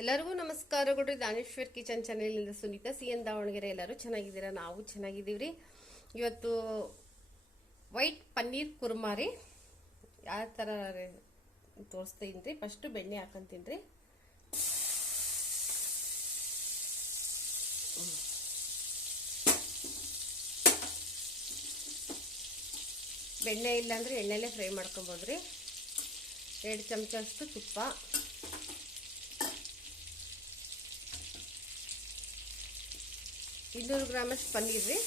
ಎಲ್ಲರಿಗೂ ನಮಸ್ಕಾರಗಳು ದಾನೇಶ್ವರ್ ಕಿಚನ್ ಚಾನೆಲ್ನಿಂದ ಸುನೀತಾ ಸಿ ಎನ್ ದಾವಣಗೆರೆ ಎಲ್ಲರೂ ಚೆನ್ನಾಗಿದ್ದೀರಾ? ನಾವು ಚೆನ್ನಾಗಿದ್ದೀವ್ರಿ. ಇವತ್ತು ವೈಟ್ ಪನ್ನೀರ್ ಕುರ್ಮಾ ರೀ. ಯಾವ ಥರ ತೋರಿಸ್ತೀನಿ ರೀ. ಫಸ್ಟು ಬೆಣ್ಣೆ ಹಾಕೊಂತೀನಿ ರೀ. ಬೆಣ್ಣೆ ಇಲ್ಲಾಂದ್ರೆ ಎಣ್ಣೆಲೇ ಫ್ರೈ ಮಾಡ್ಕೊಬೋದು ರೀ. ಎರಡು ಚಮಚ ಅಷ್ಟು ತುಪ್ಪ. ಇನ್ನೂರು ಗ್ರಾಮಷ್ಟು ಪನ್ನೀರ್ ರೀ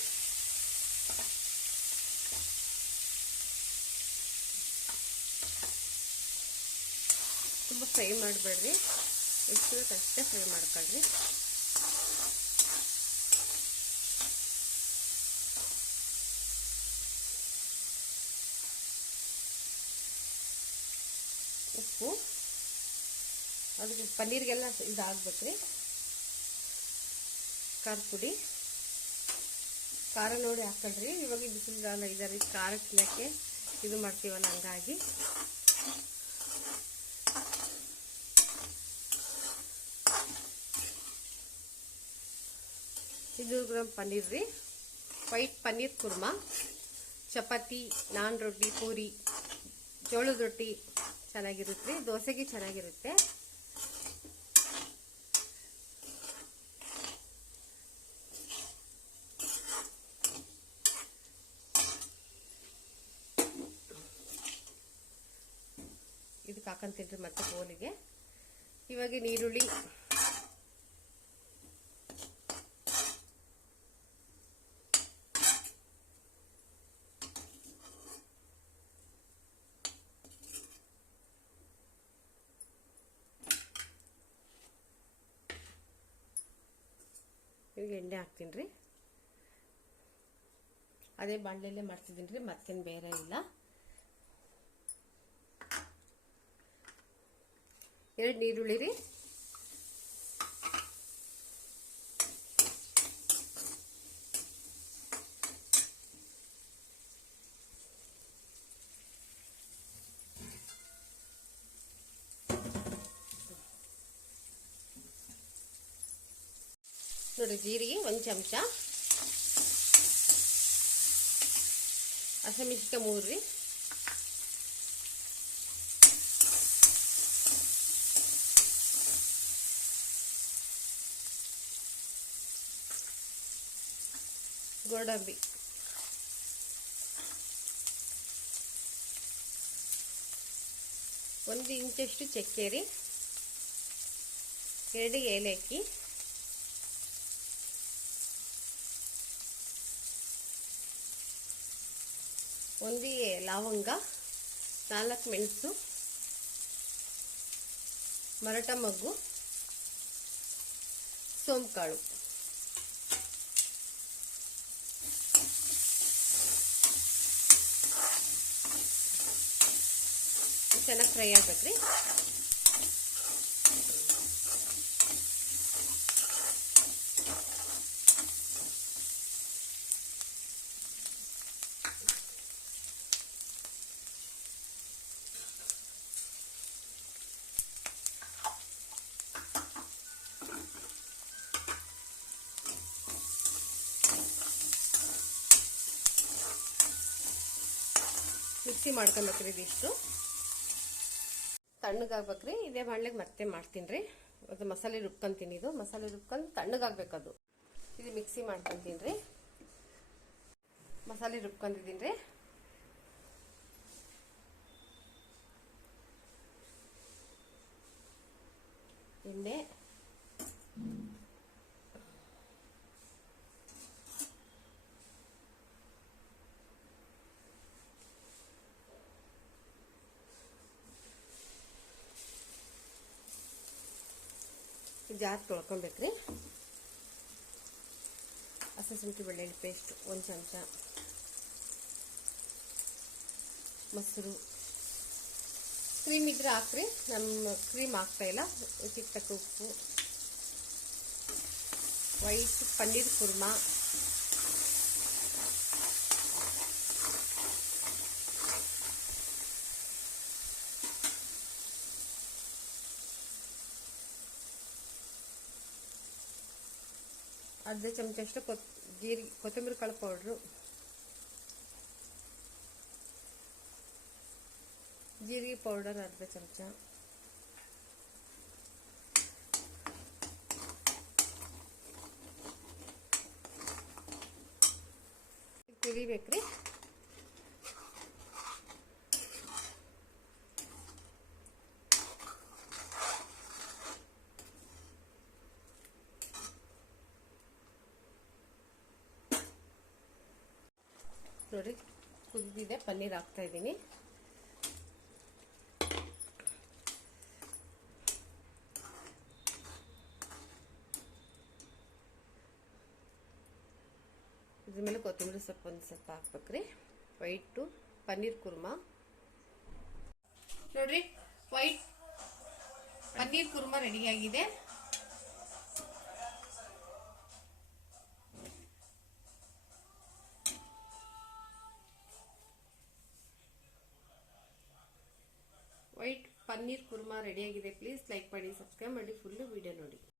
ತುಂಬ ಫ್ರೈ ಮಾಡಬೇಡ್ರಿ. ಎಷ್ಟು ಅಷ್ಟೇ ಫ್ರೈ ಮಾಡ್ಕೊಳ್ರಿ. ಉಪ್ಪು. ಅದಕ್ಕೆ ಪನ್ನೀರ್ಗೆಲ್ಲ ಇದಾಗ್ಬೇಕ್ರಿ. ಖಾರದ ಪುಡಿ. ಖಾರ ನೋಡಿ ಹಾಕೊಳ್ರಿ. ಇವಾಗ ಬಿಸಿಲುಗಾಲ ಇದಾರೆ ಖಾರ ತಿನ್ನೋಕ್ಕೆ ಇದು ಮಾಡ್ತೀವಲ್ಲ ಹಂಗಾಗಿ. ಇನ್ನೂರು ಗ್ರಾಮ್ ಪನ್ನೀರ್ ರೀ. ವೈಟ್ ಪನ್ನೀರ್ ಕುರ್ಮ, ಚಪಾತಿ, ನಾನ್ ರೊಟ್ಟಿ, ಪೂರಿ, ಜೋಳದ ರೊಟ್ಟಿ ಚೆನ್ನಾಗಿರುತ್ತೆ ದೋಸೆಗೆ ಚೆನ್ನಾಗಿರುತ್ತೆ. ಇದಕ್ಕೆ ಹಾಕೊಂತೀನಿ ಮತ್ತೆ ಬೋಲಿಗೆ ಇವಾಗ ನೀರುಳ್ಳಿ ಇವಾಗ ಎಣ್ಣೆ ಹಾಕ್ತೀನಿ ರೀ ಅದೇ ಬಾಣಲೆಲ್ಲೇ ಮಾಡ್ತಿದ್ದೀನಿ ರೀ ಮತ್ತೇನು ಬೇರೆ ಇಲ್ಲ. ಎರಡು ನೀರುಳ್ಳಿ ರೀ ನೋಡಿ ಜೀರಿಗೆ ಒಂದು ಚಮಚ ಹಸಿಮೆಣಸಿನ್ಕಾಯಿ ಮೂರು ರೀ ಗೋಡಂಬಿ ಒಂದು ಇಂಚಷ್ಟು ಚಕ್ಕೆ ರೀ ಎರಡು ಏಲಕ್ಕಿ ಒಂದು ಲವಂಗ ನಾಲ್ಕು ಮೆಣಸು ಮರಟ ಮಗ್ಗು ಸೋಂಕಾಳು ಚೆನ್ನಾಗಿ ಫ್ರೈ ಆಗ್ಬೇಕ್ರಿ. ಮಿಕ್ಸಿ ಮಾಡ್ಕೊಬೇಕ್ರಿ ಇದಿಷ್ಟು. ತಣ್ಣಗಾಗ್ಬೇಕ್ರಿ. ಇದೇ ಬಾಣ್ಲೆಗೆ ಮತ್ತೆ ಮಾಡ್ತೀನಿ ರೀ. ಅದು ಮಸಾಲೆ ರುಬ್ಕೊಂತೀನಿ ಇದು ಮಸಾಲೆ ರುಬ್ಕೊಂಡು ತಣ್ಣಗಾಗ್ಬೇಕದು. ಇದು ಮಿಕ್ಸಿ ಮಾಡ್ಕೊತೀನಿ ರೀ. ಮಸಾಲೆ ರುಬ್ಕೊಂಡಿದ್ದೀನಿ ರೀ. ಎಣ್ಣೆ. ಜಾರ್ ತೊಳ್ಕೊಬೇಕ್ರಿ. ಹಸಿಶುಂಠಿ ಬೆಳ್ಳುಳ್ಳಿ ಪೇಸ್ಟ್ ಒಂದು ಚಮಚ. ಮೊಸರು. ಕ್ರೀಮ್ ಇದ್ರೆ ಹಾಕ್ರಿ ನಮ್ಮ ಕ್ರೀಮ್ ಹಾಕ್ತಾ ಇಲ್ಲ ಚಿಕ್ಕ ಉಪ್ಪು. ವೈಟ್ ಪನ್ನೀರ್ ಕುರ್ಮಾ. ಅರ್ಧ ಚಮಚ ಅಷ್ಟು ಕೊತ್ ಜೀರಿಗೆ ಕೊತ್ತಂಬರಿ ಕಾಳು ಪೌಡ್ರು ಜೀರಿಗೆ ಪೌಡರ್ ಅರ್ಧ ಚಮಚ. ಕುದಿಬೇಕ್ರಿ. ನೋಡಿ ಕುದಿದಿದೆ, ಪನ್ನೀರ್ ಹಾಕ್ತಾ ಇದ್ದೀನಿ. ಇದ್ರ ಮೇಲೆ ಕೊತ್ತಂಬರಿ ಸೊಪ್ಪು ಒಂದು ಸ್ವಲ್ಪ ಹಾಕ್ಬೇಕ್ರಿ. ವೈಟು, ಪನ್ನೀರ್ ಕುರ್ಮಾ. ನೋಡ್ರಿ, ವೈಟ್ ಪನ್ನೀರ್ ಕುರ್ಮಾ ರೆಡಿಯಾಗಿದೆ ಪನ್ನೀರ್ ಕುರ್ಮಾ ರೆಡಿಯಾಗಿದೆ ಪ್ಲೀಸ್ ಲೈಕ್ ಮಾಡಿ ಸಬ್ಸ್ಕ್ರೈಬ್ ಮಾಡಿ ಫುಲ್ಲು ವಿಡಿಯೋ ನೋಡಿ.